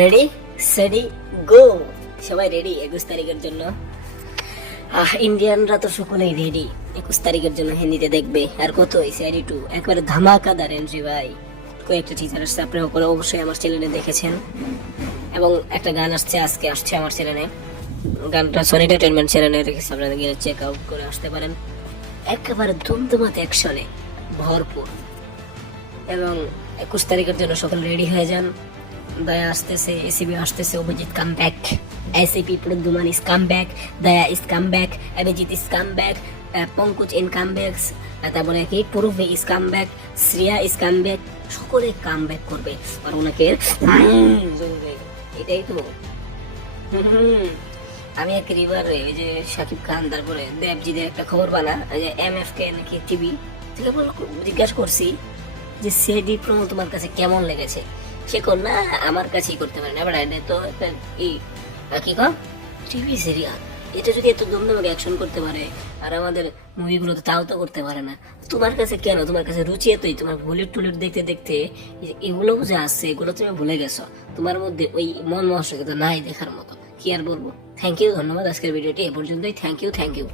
Ready সেডি গো সবাই ready একুশ তারিখের জন্য। ইন্ডিয়ানরা তো সকলেই রেডি একুশ তারিখের জন্য হিন্দিতে দেখবে। আর কত সিআইডি টু একবারে ধামাকাদার এন্ট্রি ভাই। কয়েকটা টিচার আসছে, আপনারা ওপরে অবশ্যই আমার চ্যানেলে দেখেছেন। এবং একটা গান আসছে, আজকে আসছে আমার চ্যানেলে গানটা সনি এন্টারটেনমেন্ট চ্যানেলে রেখেছে আপনারা গিয়ে চেক আউট করে আসতে পারেন। একেবারে ধুমধুমাতে অ্যাকশনে ভরপুর। এবং একুশ তারিখের জন্য সকল রেডি হয়ে যান। দয়া আসতেছে এসিবি আসতেছে Abhijeet come back ACP Pradyuman is come back Daya is come back Abhijeet is come back in come back তারপরে কি ইস কাম ব্যাক ইস কাম ব্যাক সকলে কাম ব্যাক করবে আর ওনাকে এটাই তো। আমি এক রিভার ওই যে শাকিব খান তারপরে দেবজিদের একটা খবর বানা এম এফ কে নাকি টিভি জিজ্ঞাসা করছি যে সেডি প্রোমো তোমার কাছে কেমন লেগেছে কোন না আমার কাছেই করতে পারে না। এবার এটা তো এই কি টিভি সিরিয়াল এটা যদি এত অ্যাকশন করতে পারে, আর আমাদের মুভিগুলো তো তাও তো করতে পারে না। তোমার কাছে কেন? তোমার কাছে রুচি এতই? তোমার হলিউড টুলিউড দেখতে দেখতে এগুলো যে আসছে, এগুলো তুমি ভুলে গেছো। তোমার মধ্যে ওই মন মানসিকতা নাই দেখার মতো। কি আর বলব? থ্যাংক ইউ ধন্যবাদ। আজকের ভিডিওটি এ পর্যন্তই। Thank you thank you